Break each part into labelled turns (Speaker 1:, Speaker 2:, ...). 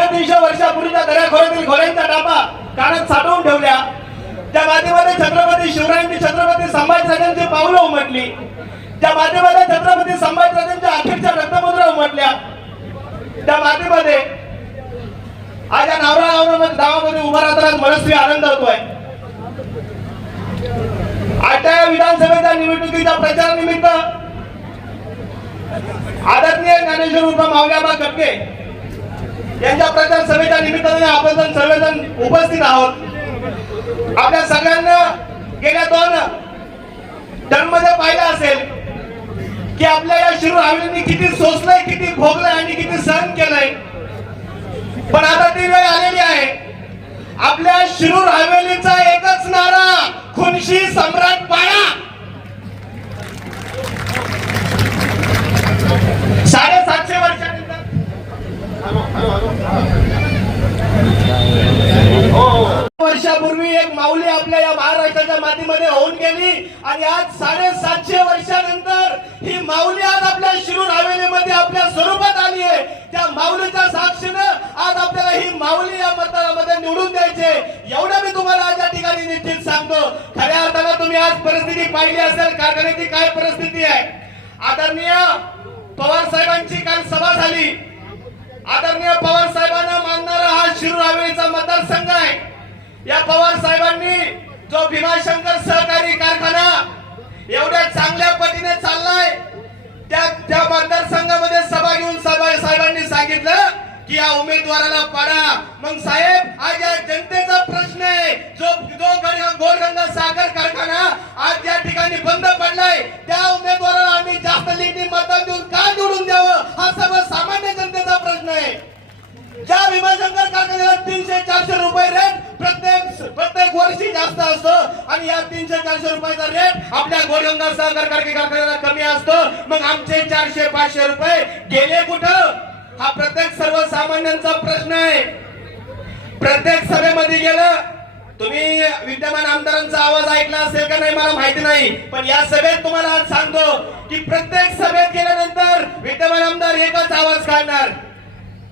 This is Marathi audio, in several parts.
Speaker 1: साडेतीनशे वर्षापूर्वीच्या दर्याखोऱ्यातील घोड्यांचा टापा कानात साठवून ठेवल्या. त्या मातीमध्ये छत्रपती शिवरायांची छत्रपती संभाजीराजांची पावलं उमटली. त्या मातीमध्ये छत्रपती संभाजीराजांच्या अखेरच्या रक्तमुद्रा उमटल्या. त्या मातीमध्ये आज या नावरा गावामध्ये गावामध्ये उभा राहताना मनस्वी आनंद होतोय. आजच्या विधानसभेच्या निवडणुकीच्या प्रचारानिमित्त आदरणीय ज्ञानेश्वर उर्फ मावल्याबा कटके यांच्या प्रचार सभेच्या निमित्ताने आपण जण सर्वजण उपस्थित आहोत. आपल्या सगळ्यांना गेल्या दोन टर्ममध्ये पाहिलं असेल की आपल्या या शिरू हवेलींनी किती सोसलंय किती भोगलंय आणि किती सहन केलंय. पण आता ती वेळ आलेली आहे. आपल्या शिरूर हवेलीचा एकच नारा खुनशी सम्राट पाय साडेसातशे वर्षानंतर वर्षापूर्वी एक माऊली आपल्या या महाराष्ट्राच्या मातीमध्ये होऊन गेली आणि आज साडेसातशे वर्षानंतर ही माऊली आज आपल्या शिरूर हवेलीमध्ये आपल्या स्वरूपात आली आहे. त्या माऊलीच्या साक्षीनं आज आपल्याला ही माऊली या मतदारामध्ये निवडून द्यायचे एवढं मी तुम्हाला आज या ठिकाणी निश्चित सांगतो. खऱ्या अर्थानं तुम्ही आज परिस्थिती पाहिली असेल कारखान्याची काय परिस्थिती आहे. आदरणीय पवार साहेबांची काल सभा झाली. आदरणीय पवार साहेबांना मानणारा हा शिरूर हवेलीचा मतदारसंघ या पवार साहेबांनी जो भीमाशंकर सहकारी कारखाना एवढ्या चांगल्या पद्धतीने चाललाय त्या त्या मतदारसंघामध्ये सभा घेऊन सभा साहेबांनी सांगितलं की या उमेदवाराला पाडा. मग साहेब आज या जनतेचा प्रश्न आहे. जो जो गोरगंगा साखर कारखाना आज ज्या ठिकाणी बंद पडलाय. त्या उमेदवाराला आम्ही जास्त लीडनी मतदान देऊन का देऊ असतो आणि या तीनशे चारशे रुपयाचा रेट आपल्या गोरगंगा सहकार कारखान्याला कमी असतो. मग आमचे चारशे पाचशे रुपये गेले कुठं? हा प्रत्येक सर्वसामान्यांचा प्रश्न आहे. प्रत्येक सभेमध्ये गेलं तुम्ही विद्यमान आमदारांचा आवाज ऐकला असेल का नाही मला माहिती नाही. पण या सभेत तुम्हाला आज सांगतो की प्रत्येक सभेत गेल्यानंतर विद्यमान आमदार एकच आवाज काढणार.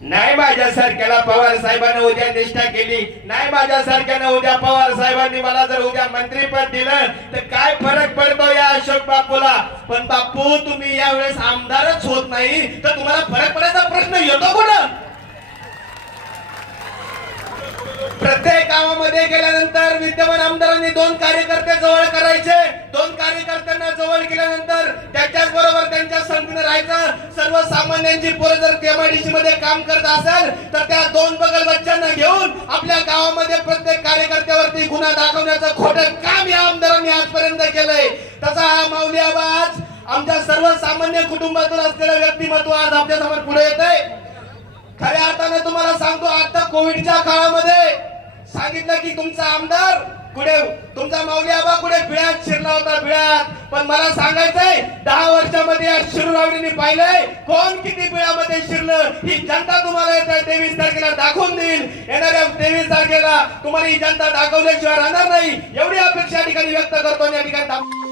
Speaker 1: नाही माझ्यासारख्याला पवार साहेबांनी उद्या निष्ठा केली. नाही माझ्यासारख्यानं उद्या पवार साहेबांनी मला जर उद्या मंत्रीपद दिलं तर काय फरक पडतो या अशोक बापूला? पण बापू तुम्ही यावेळेस आमदारच होत नाही तर तुम्हाला फरक पडायचा प्रश्न येतो कुठं? प्रत्येक गावामध्ये गेल्यानंतर विद्यमान आमदारांनी दोन कार्यकर्ते जवळ करायचे. केल्यानंतर त्याच्याच बरोबर त्यांच्या संगतीने राहायचं. सर्वसामान्यांची पोरं जर केमाडीसी मध्ये काम करत असेल तर त्या दोन बगल बच्चांना घेऊन आपल्या गावामध्ये प्रत्येक कार्यकर्त्यावरती गुन्हा दाखवण्याचं खोटं काम या आमदारांनी आजपर्यंत केलंय. तसा हा माऊली आवाज आज आमच्या सर्वसामान्य कुटुंबातून असलेलं व्यक्तिमत्व आज आपल्यासमोर पुढे येत आहे खऱ्या अर्थाने तुम्हाला सांगतो आता कोविडच्या काळामध्ये सांगितलं की तुमचा आमदार कुठे तुमचा माऊली आबा कुठे? बिळात शिरला होता बिळ्यात पण मला सांगायचंय दहा वर्षामध्ये या शिरूरावडीने पाहिलंय. कोण किती बिळामध्ये शिरलं ही जनता तुम्हाला येत्या तेवीस तारखेला दाखवून देईल. येणाऱ्या तेवीस तारखेला तुम्हाला ही जनता दाखवल्याशिवाय राहणार नाही. एवढी अपेक्षा या ठिकाणी व्यक्त करतो या ठिकाणी थांब-